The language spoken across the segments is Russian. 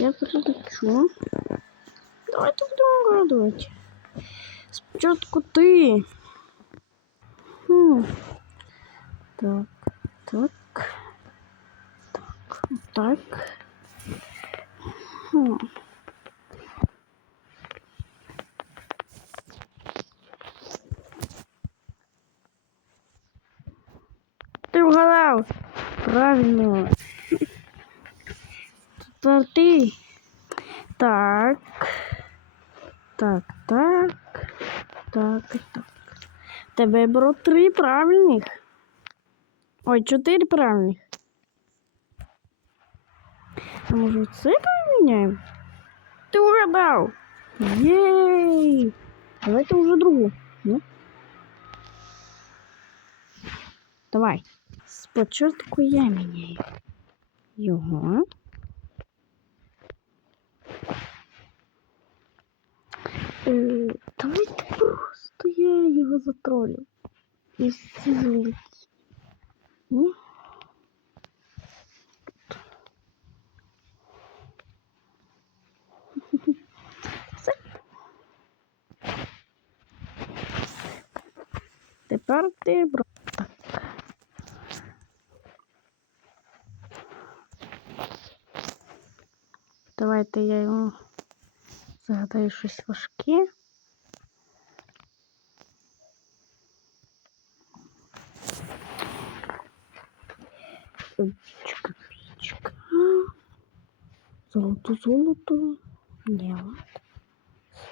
Я перелечу. Давайте будемо радувати. Спочатку ти. Хм. Так, так. Так, так. Хм. Ти вгадав. Правильно. Тепер. Так. Так, так. Так, так. Тебе беру три правильних. Ой, чотири правильних. А може це поміняємо? Ти угадав! Єй! Давайте вже другу. Ну? Давай. Спочатку я міняю його. Е, давайте просто я його затролю. І всі злиті. Ні? Все. Тепер ти бро. Так. Давайте я йому загадаю щось важке. Чика, пічка. Золото, золото. Діамант.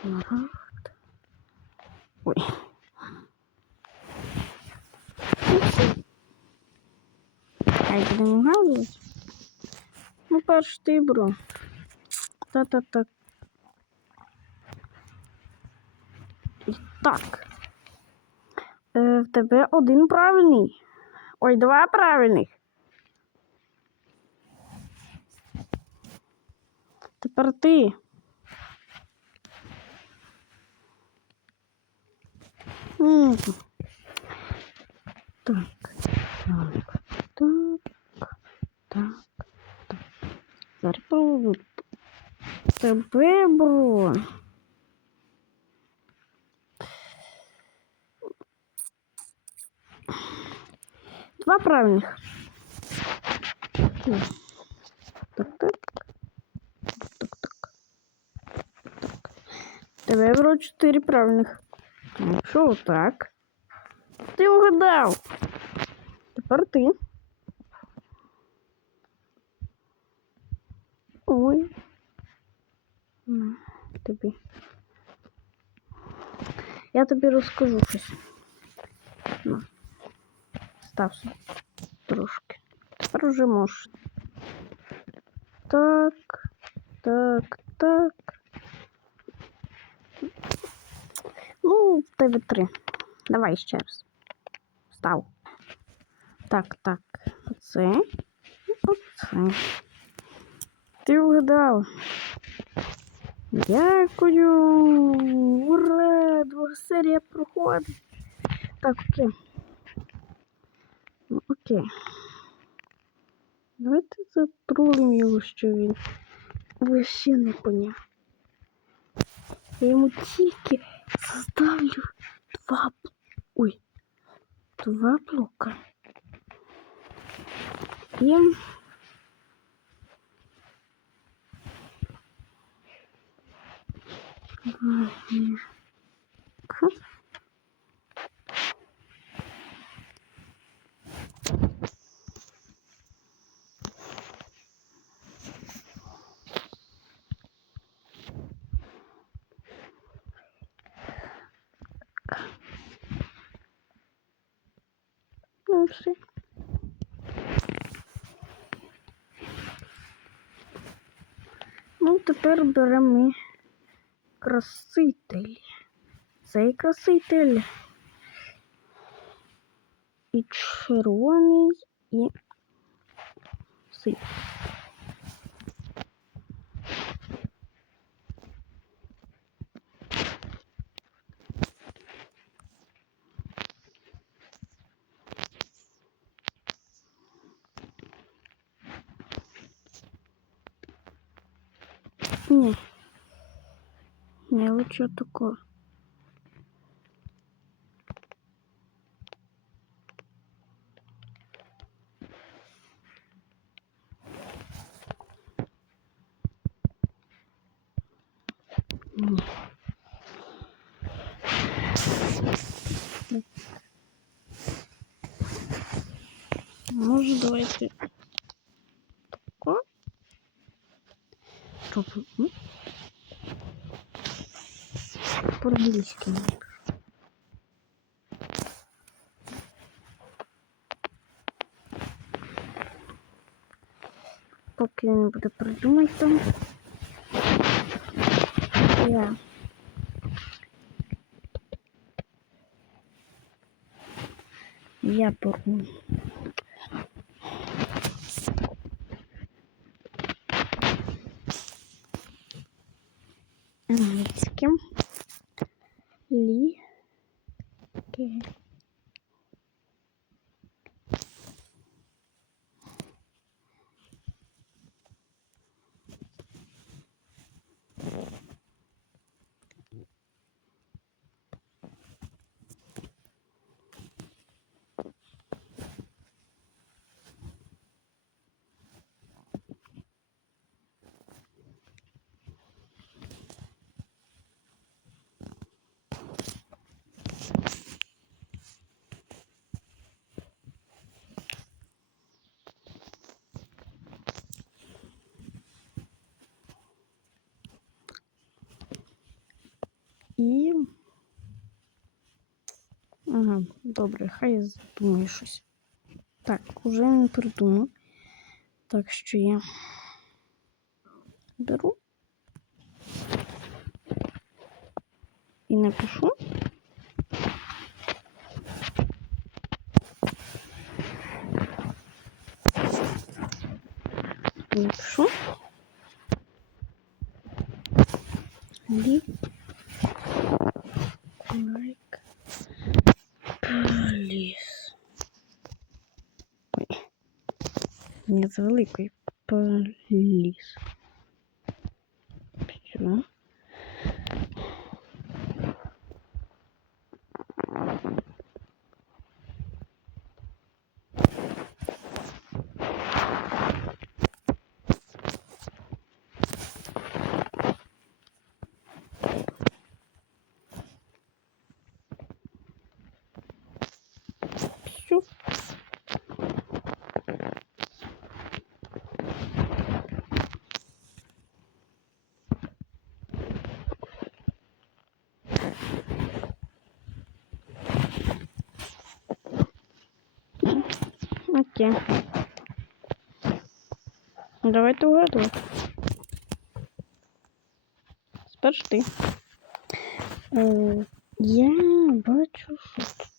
Смарагд. Ой. Все. Хай будемо вгадувати. Ну, перш ти, бро. Та-та-та. Так. Е, в тебе один правильний. Ой, два правильних. Тепер ти. Так, так, так, так, так. Зараз. Тебе, бро. Два правильных. Так, так. Так, так. Так. Тебе бро чотири правильних. Що так? Ти угадав. Тепер ти. Ой. На, тобі. Я тобі розкажу щось. На. Стався трошки. Тепер уже. Так, так, так. Ну, в тебе три. Давай ще раз. Став. Так, так. Оце. Оце. Ти вгадав. Дякую. Ура! Друга серія проходить. Так, окей. Ну, окей. Давайте затрулимо його, що він вообще не поняв. Я йому тільки составлю два. б- Ой, два блока. І... Ага. Ну, все. Ну, тепер беремо краситель. Цей краситель. І червоний, і синій. Ні. Не лучше тако. Ні. Може, давайте Щоб ну. Поки він буде придумати там. Я. Я порву. Okey. Ага, добре, хай я задумаю щось. Так, уже не придумав. Так що я беру і напишу. Напишу. Лі. Like police. Ой. Не з великої поліс. Все. Все. Окей. Давайте угадувати. Спершу ти. Е, я бачу, що.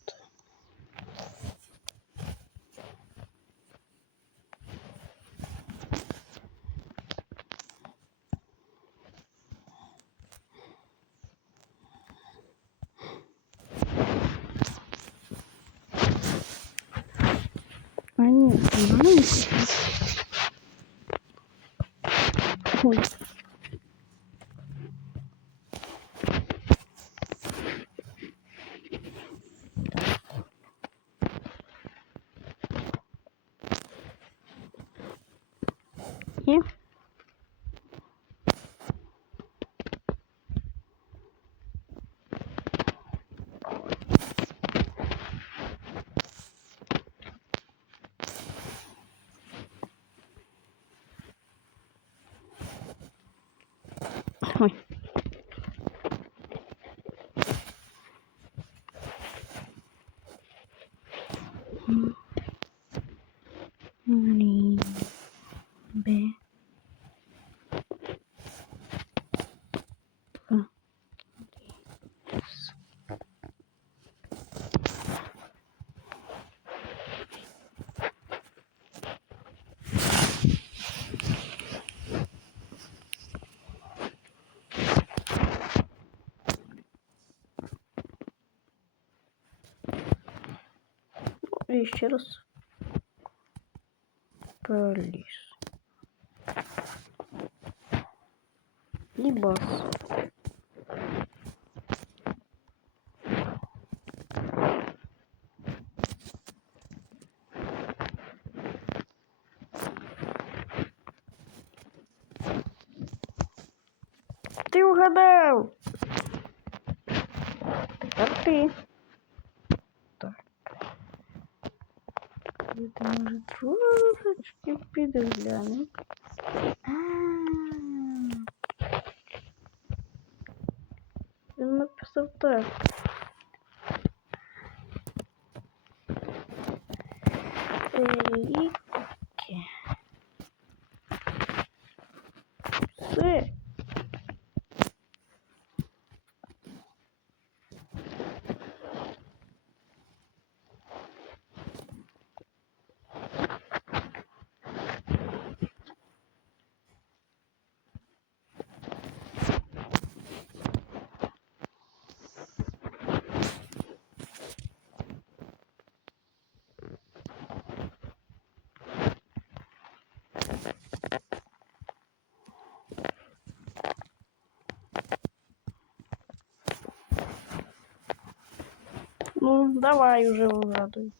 А ні, знаєте? Ой. І ще раз. Поліс. І бас. Ти може трошечки підглянемо. А. Він написав так. Ріки. Все. Давай уже угадуй.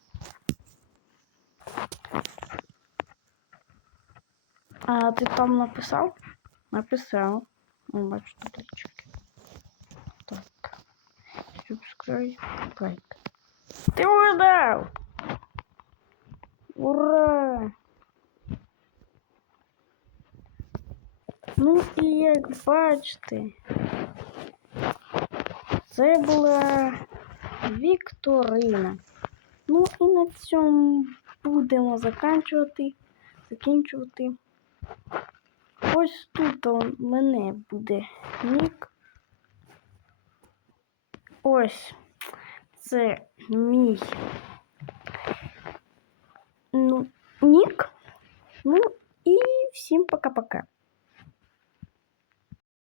А ти там написав? Написав. Ну, бачу тут лички. Так. Subscribe. Лайк. Ти угадав! Ура! Ну і як бачите, це була Вікторина. Ну і на цьому будемо закінчувати. закінчувати. Ось тут у мене буде нік. Ось це мій ну, нік. Ну і всім пока-пока.